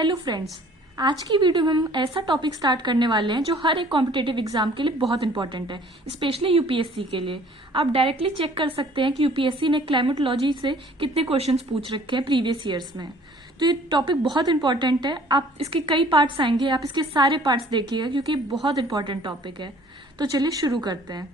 Hello friends, आज की video में हम ऐसा टॉपिक स्टार्ट करने वाले हैं जो हर एक कॉम्पिटेटिव एग्जाम के लिए बहुत इंपॉर्टेंट है, स्पेशली यूपीएससी के लिए। आप डायरेक्टली चेक कर सकते हैं कि यूपीएससी ने क्लाइमेटोलॉजी से कितने क्वेश्चंस पूछ रखे हैं प्रीवियस ईयर्स में। तो ये टॉपिक बहुत इंपॉर्टेंट है। आप इसके कई पार्ट्स आएंगे, आप इसके सारे पार्ट्स देखिएगा क्योंकि बहुत इंपॉर्टेंट टॉपिक है। तो चलिए शुरू करते हैं।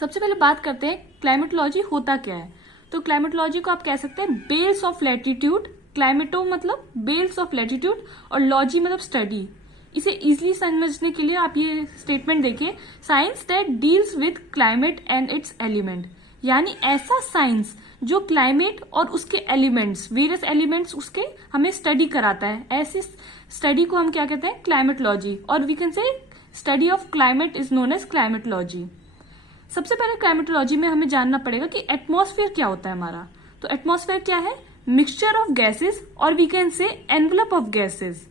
सबसे पहले बात करते हैं क्लाइमेटोलॉजी होता क्या है। तो क्लाइमेटोलॉजी को आप कह सकते हैं बेल्स ऑफ लैटिट्यूड। क्लाइमेटो मतलब बेल्स ऑफ लैटिट्यूड और लॉजी मतलब स्टडी। इसे इजीली समझने के लिए आप ये स्टेटमेंट देखिए, science that deals with climate and its element. यानी ऐसा साइंस जो क्लाइमेट और उसके एलिमेंट्स, वेरियस एलिमेंट्स उसके हमें स्टडी कराता है। ऐसी स्टडी को हम क्या कहते हैं? क्लाइमेटोलॉजी। और we can say study of climate is known as climatology. सबसे पहले क्लाइमेटोलॉजी में हमें जानना पड़ेगा कि एटमॉस्फेयर क्या होता है हमारा। तो एटमॉस्फेयर क्या है? मिक्सचर ऑफ गैसेस और we can say envelope of gases.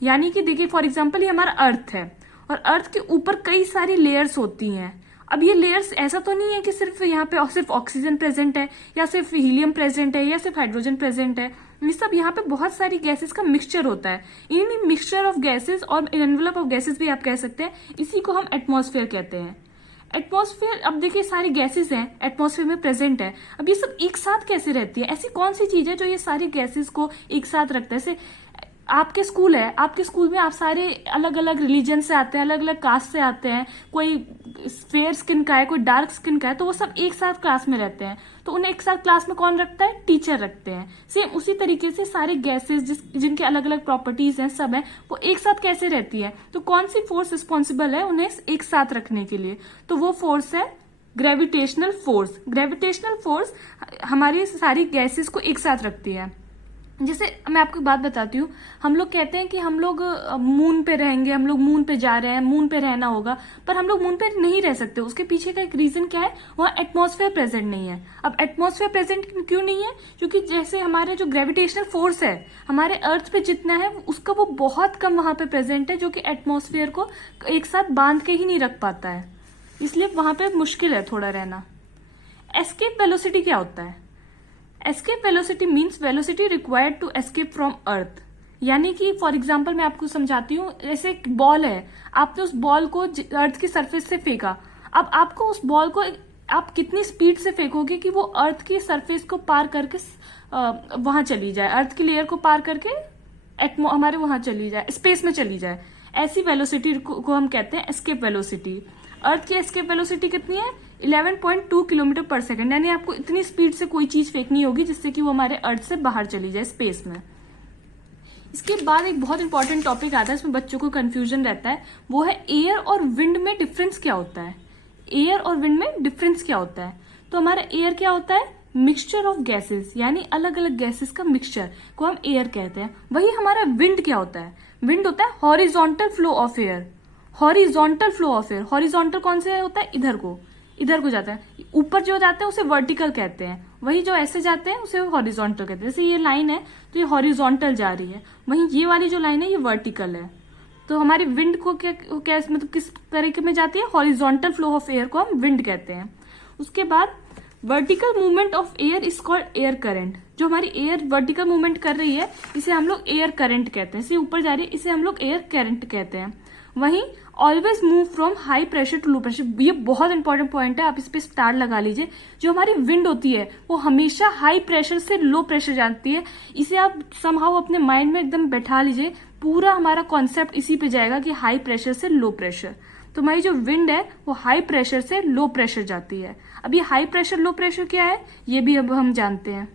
यानी कि देखिए फॉर एग्जांपल ये हमारा अर्थ है और अर्थ के ऊपर कई सारी लेयर्स होती हैं। अब ये लेयर्स ऐसा तो नहीं है कि सिर्फ यहाँ पे सिर्फ ऑक्सीजन प्रेजेंट है या सिर्फ हीलियम प्रेजेंट है या सिर्फ हाइड्रोजन प्रेजेंट है। ये सब यहाँ पे बहुत सारी गैसेस का मिक्सचर होता है। इन मिक्सचर ऑफ गैसेस और एनवलप ऑफ गैसेस भी आप कह सकते हैं, इसी को हम एटमॉस्फेयर कहते हैं। एटमॉस्फेयर, अब देखिए सारी गैसेस हैं एटमॉस्फेयर में प्रेजेंट है। अब ये सब एक साथ कैसे रहती है? ऐसी कौन सी चीज है जो ये सारी गैसेस को एक साथ रखता है? जैसे आपके स्कूल है, आपके स्कूल में आप सारे अलग अलग रिलीजन से आते हैं, अलग अलग कास्ट से आते हैं, कोई फेयर स्किन का है, कोई डार्क स्किन का है, तो वो सब एक साथ क्लास में रहते हैं। तो उन्हें एक साथ क्लास में कौन रखता है? टीचर रखते हैं। सेम उसी तरीके से सारे गैसेस जिनके अलग अलग प्रॉपर्टीज हैं, सब है, वो एक साथ कैसे रहती है? तो कौन सी फोर्स रिस्पॉन्सिबल है उन्हें एक साथ रखने के लिए? तो वो फोर्स है ग्रेविटेशनल फोर्स। ग्रेविटेशनल फोर्स हमारी सारी गैसेस को एक साथ रखती है। जैसे मैं आपको एक बात बताती हूँ, हम लोग कहते हैं कि हम लोग मून पे रहेंगे, हम लोग मून पे जा रहे हैं, मून पे रहना होगा, पर हम लोग मून पे नहीं रह सकते। उसके पीछे का एक रीजन क्या है? वहाँ एटमॉस्फेयर प्रेजेंट नहीं है। अब एटमॉस्फेयर प्रेजेंट क्यों नहीं है? क्योंकि जैसे हमारे जो ग्रेविटेशनल फोर्स है हमारे अर्थ पे जितना है उसका वो बहुत कम वहां पे प्रेजेंट है, जो कि एटमॉस्फेयर को एक साथ बांध के ही नहीं रख पाता है। इसलिए वहां पे मुश्किल है थोड़ा रहना। एस्केप वेलोसिटी क्या होता है? Escape velocity means velocity required to escape from earth. यानी कि फॉर एग्जाम्पल मैं आपको समझाती हूँ, जैसे एक बॉल है, आपने उस बॉल को अर्थ की सरफेस से फेंका। अब आपको उस बॉल को आप कितनी स्पीड से फेंकोगे कि वो अर्थ की सरफेस को पार करके वहां चली जाए, अर्थ की लेयर को पार करके हमारे वहां चली जाए, स्पेस में चली जाए। ऐसी वेलोसिटी को हम कहते हैं एस्केप वेलोसिटी। अर्थ की एस्केप वेलोसिटी कितनी है? 11.2 किलोमीटर पर सेकेंड। यानी आपको इतनी स्पीड से कोई चीज फेंकनी होगी जिससे कि वो हमारे अर्थ से बाहर चली जाए स्पेस में। इसके बाद एक बहुत इंपॉर्टेंट टॉपिक आता है, इसमें बच्चों को कंफ्यूजन रहता है, वो है एयर और विंड में डिफरेंस क्या होता है। एयर और विंड में डिफरेंस क्या होता है? तो हमारा एयर क्या होता है? मिक्सचर ऑफ गैसेस, यानी अलग अलग गैसेस का मिक्सचर को हम एयर कहते हैं। वही हमारा विंड क्या होता है? विंड होता है horizontal flow of air. Horizontal flow of air, horizontal कौन से होता है? इधर को जाता है। ऊपर जो जाते हैं उसे वर्टिकल कहते हैं, वही जो ऐसे जाते हैं उसे हॉरिजॉन्टल कहते हैं। जैसे ये लाइन है तो ये हॉरिजॉन्टल जा रही है, वहीं ये वाली जो लाइन है ये वर्टिकल है। तो हमारी विंड को क्या मतलब किस तरीके में जाती है? हॉरिजॉन्टल फ्लो ऑफ एयर को हम विंड कहते हैं। उसके बाद vertical movement of air is called air current. जो हमारी एयर वर्टिकल मूवमेंट कर रही है इसे हम लोग एयर करंट कहते हैं। इसे ऊपर जा रही है इसे हम लोग एयर करंट कहते हैं। वहीं always move from high pressure to low pressure, ये बहुत इंपॉर्टेंट पॉइंट है, आप इस पे स्टार लगा लीजिए। जो हमारी विंड होती है वो हमेशा हाई प्रेशर से लो प्रेशर जाती है। इसे आप समहाउ अपने माइंड में एकदम बैठा लीजिए, पूरा हमारा कॉन्सेप्ट इसी पे जाएगा कि हाई प्रेशर से लो प्रेशर। तो हमारी जो विंड है वो हाई प्रेशर से लो प्रेशर जाती है। अब ये हाई प्रेशर लो प्रेशर क्या है ये भी अब हम जानते हैं।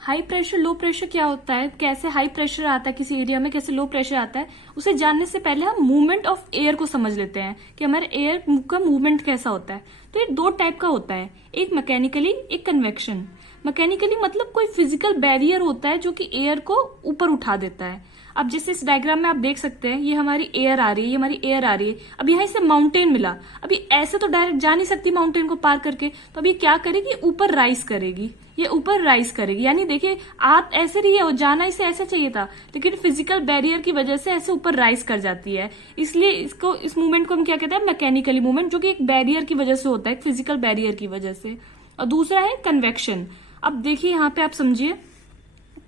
हाई प्रेशर लो प्रेशर क्या होता है, कैसे हाई प्रेशर आता है किसी एरिया में, कैसे लो प्रेशर आता है, उसे जानने से पहले हम मूवमेंट ऑफ एयर को समझ लेते हैं कि हमारे एयर का मूवमेंट कैसा होता है। तो ये दो टाइप का होता है, एक मैकेनिकली, एक कन्वेक्शन। मैकेनिकली मतलब कोई फिजिकल बैरियर होता है जो कि एयर को ऊपर उठा देता है। अब जैसे इस डायग्राम में आप देख सकते हैं, ये हमारी एयर आ रही है, ये हमारी एयर आ रही है। अब यहाँ इसे माउंटेन मिला, अभी ऐसे तो डायरेक्ट जा नहीं सकती माउंटेन को पार करके, तो अभी क्या करेगी? ऊपर राइज करेगी, ये ऊपर राइज करेगी। यानी देखिए आप ऐसे रही है, जाना इसे ऐसे चाहिए था, लेकिन फिजिकल बैरियर की वजह से ऐसे ऊपर राइज कर जाती है। इसलिए इस मूवमेंट को हम क्या कहते हैं? मैकेनिकली मूवमेंट, जो कि एक बैरियर की वजह से होता है, फिजिकल बैरियर की वजह से। और दूसरा है कन्वेक्शन। अब देखिए यहाँ पे आप समझिए,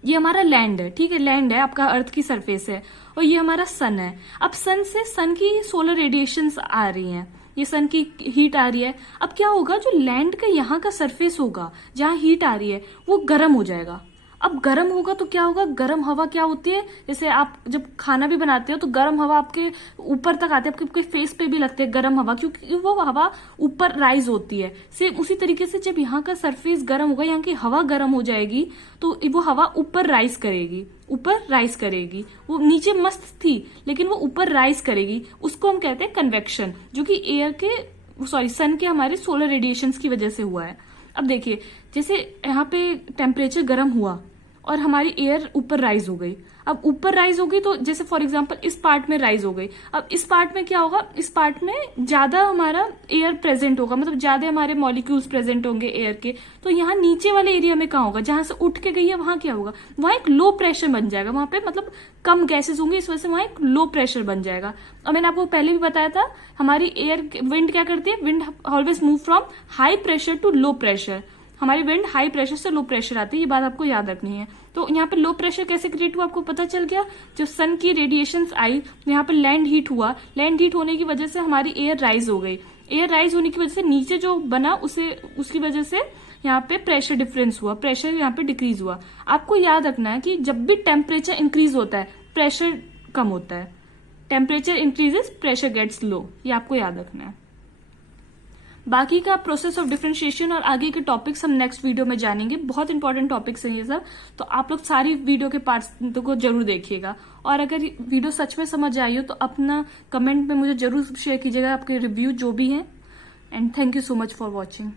ये हमारा लैंड है, ठीक है, लैंड है, आपका अर्थ की सरफेस है, और ये हमारा सन है। अब सन से सन की सोलर रेडिएशंस आ रही हैं, ये सन की हीट आ रही है। अब क्या होगा, जो लैंड का यहाँ का सरफेस होगा जहाँ हीट आ रही है वो गर्म हो जाएगा। अब गर्म होगा तो क्या होगा, गर्म हवा क्या होती है, जैसे आप जब खाना भी बनाते हो तो गर्म हवा आपके ऊपर तक आती है, आपके फेस पे भी लगती है गर्म हवा, क्योंकि वो हवा ऊपर राइज होती है। सेम उसी तरीके से जब यहाँ का सरफेस गर्म होगा, यहाँ की हवा गर्म हो जाएगी, तो वो हवा ऊपर राइज करेगी, ऊपर राइज करेगी। वो नीचे मस्त थी लेकिन वो ऊपर राइज करेगी, उसको हम कहते हैं कन्वेक्शन, जो कि एयर के सन के हमारे सोलर रेडिएशंस की वजह से हुआ है। अब देखिए, जैसे यहाँ पे टेम्परेचर गर्म हुआ और हमारी एयर ऊपर राइज हो गई। अब ऊपर राइज हो गई तो जैसे फॉर एग्जांपल इस पार्ट में राइज हो गई। अब इस पार्ट में क्या होगा, इस पार्ट में ज्यादा हमारा एयर प्रेजेंट होगा, मतलब ज्यादा हमारे मॉलिक्यूल्स प्रेजेंट होंगे एयर के। तो यहाँ नीचे वाले एरिया में कहाँ होगा, जहां से उठ के गई है वहां क्या होगा, वहां एक लो प्रेशर बन जाएगा, वहां पे मतलब कम गैसेस होंगे, इस वजह से वहां एक लो प्रेशर बन जाएगा। और मैंने आपको पहले भी बताया था, हमारी विंड क्या करती है, wind always move from high pressure to low pressure. हमारी विंड हाई प्रेशर से लो प्रेशर आती है, ये बात आपको याद रखनी है। तो यहाँ पे लो प्रेशर कैसे क्रिएट हुआ आपको पता चल गया, जब सन की रेडिएशंस आई यहाँ पे लैंड हीट हुआ, लैंड हीट होने की वजह से हमारी एयर राइज हो गई। एयर राइज होने की वजह से नीचे जो बना उसकी वजह से यहाँ पे प्रेशर डिफरेंस हुआ, प्रेशर यहाँ पे डिक्रीज हुआ। आपको याद रखना है कि जब भी टेम्परेचर इंक्रीज होता है प्रेशर कम होता है, टेम्परेचर इंक्रीजेस प्रेशर गेट्स लो, ये आपको याद रखना है। बाकी का प्रोसेस ऑफ डिफरेंशिएशन और आगे के टॉपिक्स हम नेक्स्ट वीडियो में जानेंगे, बहुत इंपॉर्टेंट टॉपिक्स हैं ये सब, तो आप लोग सारी वीडियो के पार्ट्स को जरूर देखिएगा। और अगर वीडियो सच में समझ आई हो तो अपना कमेंट में मुझे जरूर शेयर कीजिएगा, आपके रिव्यू जो भी हैं। And thank you so much for watching.